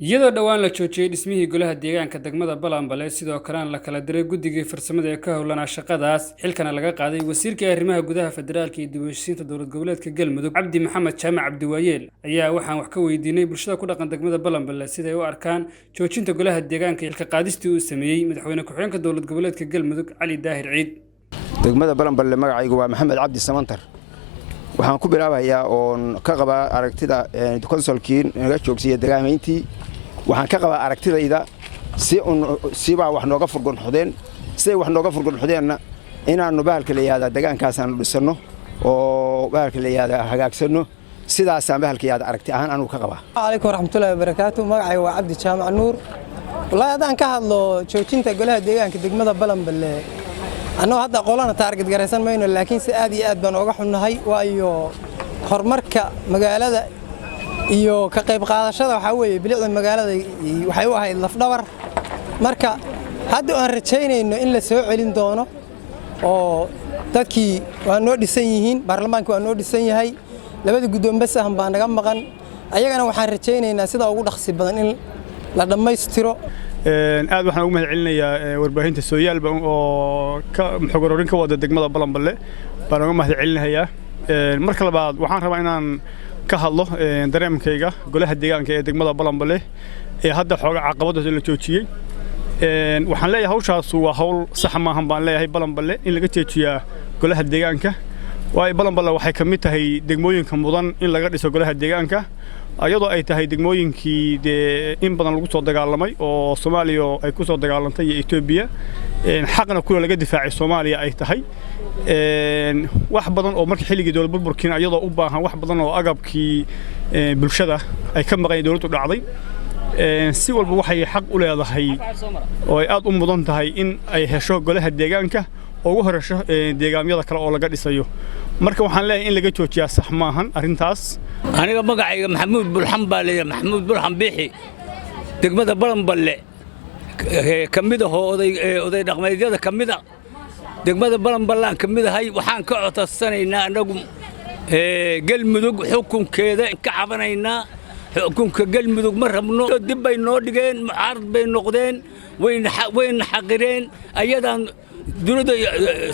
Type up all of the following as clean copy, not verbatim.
iyadoo dhawaan la joojiyay dhismihii golaha deegaanka degmada Balanbale sidoo kalena la kala diray guddigii farsamada ee ka howlanaa shaqadaas xilkana laga qaaday wasiirka arrimaha gudaha federaalka iyo dib-u-heshiisiinta dowlad goboleedka Galmudug Cabdi Maxamed Jaamac Cabdiwaayeel ayaa waxaan wax ka weydiinay bulshada ku dhaqan degmada Balanbale sida ay u arkaan joojinta golaha deegaanka xilka qaadistii uu sameeyay madaxweyne ku-xigeenka dowlad goboleedka Galmudug Cali Daahir Ciid. degmada Balanbale magacaygu waa Maxamed Cabdi Samantar waxaan ku bilaabayaa oo ka qaba aragtida konsolkiin naga joogsiya deegaamayntii waxaan ka qaba aragtidayda si baa wax nooga furgonxodeen wax nooga furgonxodeenna inaanu bahalka leeyahay deegaankaas aan dhisano oo bahalka leeyahay hagaagsano sidaas aan bahalka yaad aragti ahaan anu ka qaba. Alaykum warahmatullaahi wabarakaatuh magacaygu waa Cabdi Jaamac Nuur wallahi hadaan ka hadlo joojinta golaha deegaanka degmada Balanbale anoo hadda qolana target garaysan mayno laakiin si aad iyo aad baan uga xunnahay waayo horumarka magaalada iyo ka qayb qaadashada waxa weeye bilicda magaalada waxay u ahayd laf dhabar marka hadda aan rajaynayno in la soo celin doono oo dadkii waa noo dhisan yihiin baarlamaanka waa noo dhisan yahay labada guddoon bas ah baan naga maqan ayagana waxaan rajaynaynaa sida ugu dhaqsi badan in la dhameystiro. aad waxaan ugu mahad celinayaa warbaahinta Sooyaalba oo ka xogororin ka wada degmada Balanbale baan ugu mahad celinayaa marka labaad waxaan rabaa inaan ka hadlo dareemkayga golaha deegaanka ee degmada Balanbale ee hadda xoog caqabadaha la joojiyay waxaan leeyahay hawshaas waa hawl sax ma ahan baan leeyahay Balanbale in laga jeejiyaa golaha deegaanka way Balanbale waxay ka mid tahay degmooyinka mudan in laga dhiso golaha deegaanka ayadoo ay tahay degmooyinkii in badan lagu soo dagaalamay oo Soomaaliya ay ku soo dagaalantay iyo Itoobiya xaqna kula laga difaacay Soomaaliya ay tahay wax badan oo markii xilligii dawlad burburkiina ayadoo u baahan wax badan oo agabkii bulshada ay ka maqan dawladdu dhacday si walba waxay xaq u leedahay oo ay aad u mudan tahay in ay hesho golaha deegaanka oo ugu horeysho deegaamyada kale oo laga dhisayo marka waxaan leeyahay in laga joojiyaa sax maahan arintaas. aniga magacayga Maxamuud Bulxan baa leeyahay Maxamuud Bulxan Biixi degmada Balanbale kamid ah oday dhaqameedyada kamid ah degmada Balanbale kamid ahay waxaan ka codsanaynaa anagu Galmudug xukunkeeda ka cabanaynaa xukunka Galmudug ma rabno dib bay noo dhigeen mucaarad bay noqdeen wayna xaqireen ayadan dawladda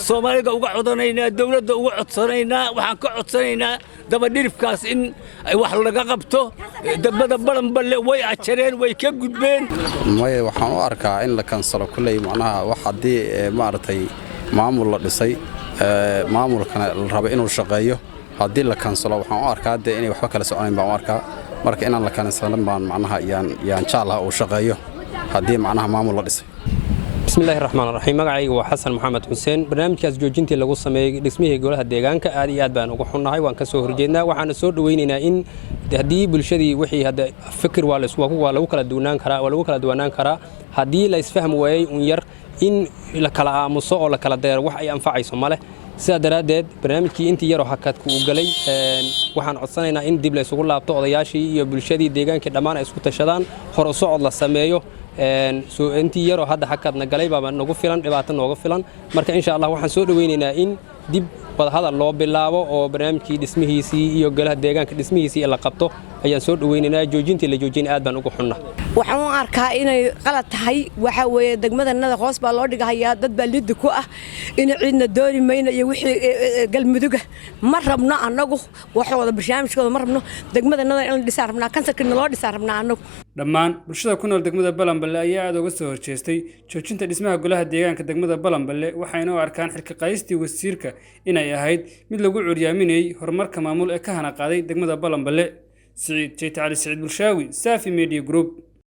Soomaaliga uga codsanaynaa dawladda uga codsanaynaa waxaan ka codsanaynaa daba dhirifkaas in wax laga qabto degmada Balanbale way ajareen way ka gudbeen waxaan u arkaa in la kansalo kulay macnaha wax hadii maartay maamul la dhisay maamulkana la rabo inuu shaqeeyo hadii la kansalo waxaan u arkaa inay waxba kala soconayn baan u arkaa marka inaan la kansalan baan macnaha yaan jeclaha uu shaqeeyo hadii macnaha maamul la dhisay. بسم الله الرحمن الرحيم magacaygu waa Xasan Maxamed Xuseen barnaamijkaas joojintii lagu sameeyay dhismihii golaha deegaanka aad iyo aad baan ugu xunnahay waan ka soo horjeednaa waxaan soo dhaweynaynaa in hadii bulshadii wixii hadda fikir waa lagu kala duwanaan karaa hadii la isfaham waayay un yar in la kala aamuso oo la kala deero wax ay anfacayso male sida daraadeed barnaamijkii intii yar oo hakadku u galay waxaan codsanaynaa in dib la isugu laabto odayaashii iyo bulshadii deegaanka dhammaan ay isku tashadaan hor u socod la sameeyo soo intii yar oo hadda hakadna galay baa nagu filan dhibaato nooga filan marka insha Allah waxaan soo dhaweynaynaa in dib wadahadal loo bilaabo oo barnaamijkii dhismihiisii iyo golaha deegaanka dhismihiisii la qabto ayaan soo dhaweynaynaa joojintii la joojin aad baan ugu xunna waxaan u arkaa inay qalad tahay waxa weeye degmadanada hoos baa loo dhigayaa dad baa lid ku ah in ciidna dooni mayna iyo wixii Galmudug ma rabno anagu waxooda barnaamijkooda ma rabno degmadanada in la dhisaa rabnaa kansarkina loo dhisaa rabnaa anagu dhammaan bulshada ku nool degmada Balanbale ayaa aad uga soo horjeestay joojinta dhismaha golaha deegaanka degmada Balanbale waxayna u arkaan xilka qaadistii wasiirka inay ahayd mid lagu curiyaaminay horumarka maamul ee ka hana qaaday degmada Balanbale. سعيد جيت علي سعيد برشاوي سافي ميديا جروب.